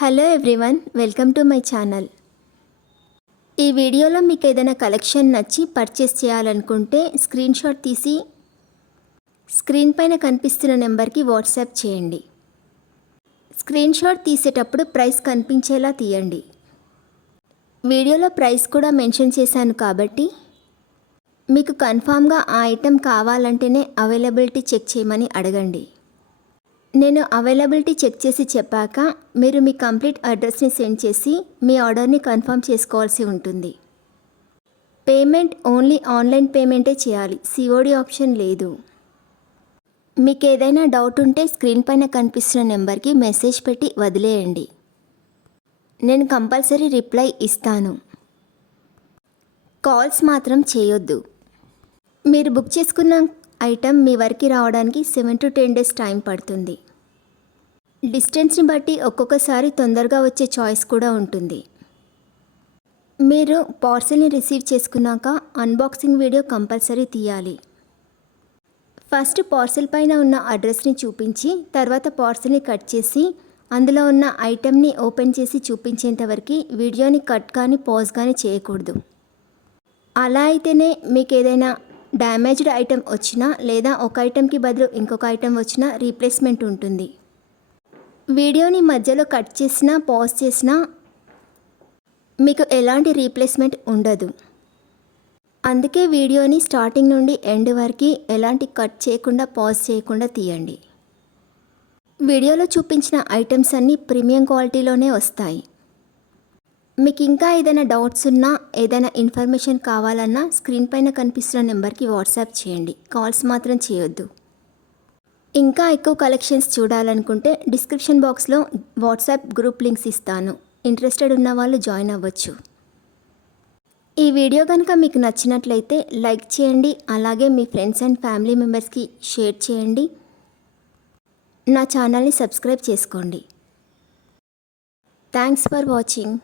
Hello everyone, welcome to my channel. ఈ వీడియోలో మీకు ఏదైనా కలెక్షన్ నచ్చి పర్చేస్ చేయాలనుకుంటే స్క్రీన్ షాట్ తీసి స్క్రీన్ పైన కనిపిస్తున్న నెంబర్కి వాట్సాప్ చేయండి. స్క్రీన్ షాట్ తీసేటప్పుడు ప్రైస్ కనిపించేలా తీయండి. వీడియోలో ప్రైస్ కూడా మెన్షన్ చేశాను కాబట్టి మీకు కన్ఫామ్గా ఆ ఐటెం కావాలంటేనే అవైలబిలిటీ చెక్ చేయమని అడగండి. నేను అవైలబిలిటీ చెక్ చేసి చెప్పాక మీరు మీ కంప్లీట్ అడ్రస్ని సెండ్ చేసి మీ ఆర్డర్ని కన్ఫర్మ్ చేసుకోవాల్సి ఉంటుంది. పేమెంట్ ఓన్లీ ఆన్లైన్ పేమెంటే చేయాలి, సిఓడి ఆప్షన్ లేదు. మీకు ఏదైనా డౌట్ ఉంటే స్క్రీన్ పైన కనిపిస్తున్న నెంబర్కి మెసేజ్ పెట్టి వదిలేయండి. నేను కంపల్సరీ రిప్లై ఇస్తాను. కాల్స్ మాత్రం చేయొద్దు. మీరు బుక్ చేసుకున్న ఐటెం మీ వరకు రావడానికి 7 to 10 days టైం పడుతుంది. డిస్టెన్స్ని బట్టి ఒక్కొక్కసారి తొందరగా వచ్చే చాయిస్ కూడా ఉంటుంది. మీరు పార్సెల్ని రిసీవ్ చేసుకున్నాక అన్బాక్సింగ్ వీడియో కంపల్సరీ తీయాలి. ఫస్ట్ పార్సెల్ పైన ఉన్న అడ్రస్ని చూపించి తర్వాత పార్సెల్ని కట్ చేసి అందులో ఉన్న ఐటెంని ఓపెన్ చేసి చూపించేంతవరకు వీడియోని కట్ కానీ పాజ్ కానీ చేయకూడదు. అలా అయితేనే మీకు ఏదైనా డ్యామేజ్డ్ ఐటెం వచ్చినా లేదా ఒక ఐటెంకి బదులు ఇంకొక ఐటెం వచ్చినా రీప్లేస్మెంట్ ఉంటుంది. వీడియోని మధ్యలో కట్ చేసినా పాజ్ చేసినా మీకు ఎలాంటి రీప్లేస్మెంట్ ఉండదు. అందుకే వీడియోని స్టార్టింగ్ నుండి ఎండ్ వరకు ఎలాంటి కట్ చేయకుండా పాజ్ చేయకుండా తీయండి. వీడియోలో చూపించిన ఐటమ్స్ అన్నీ ప్రీమియం క్వాలిటీలోనే వస్తాయి. మీకు ఇంకా ఏదైనా డౌట్స్ ఉన్నా ఏదైనా ఇన్ఫర్మేషన్ కావాలన్నా స్క్రీన్ పైన కనిపిస్తున్న నెంబర్కి వాట్సాప్ చేయండి. కాల్స్ మాత్రం చేయొద్దు. ఇంకా ఎక్కువ కలెక్షన్స్ చూడాలనుకుంటే డిస్క్రిప్షన్ బాక్స్లో వాట్సాప్ గ్రూప్ లింక్స్ ఇస్తాను. ఇంట్రెస్టెడ్ ఉన్న వాళ్ళు జాయిన్ అవ్వచ్చు. ఈ వీడియో కనుక మీకు నచ్చినట్లయితే లైక్ చేయండి. అలాగే మీ ఫ్రెండ్స్ అండ్ ఫ్యామిలీ మెంబర్స్కి షేర్ చేయండి. నా ఛానల్ని సబ్స్క్రైబ్ చేసుకోండి. Thanks for watching.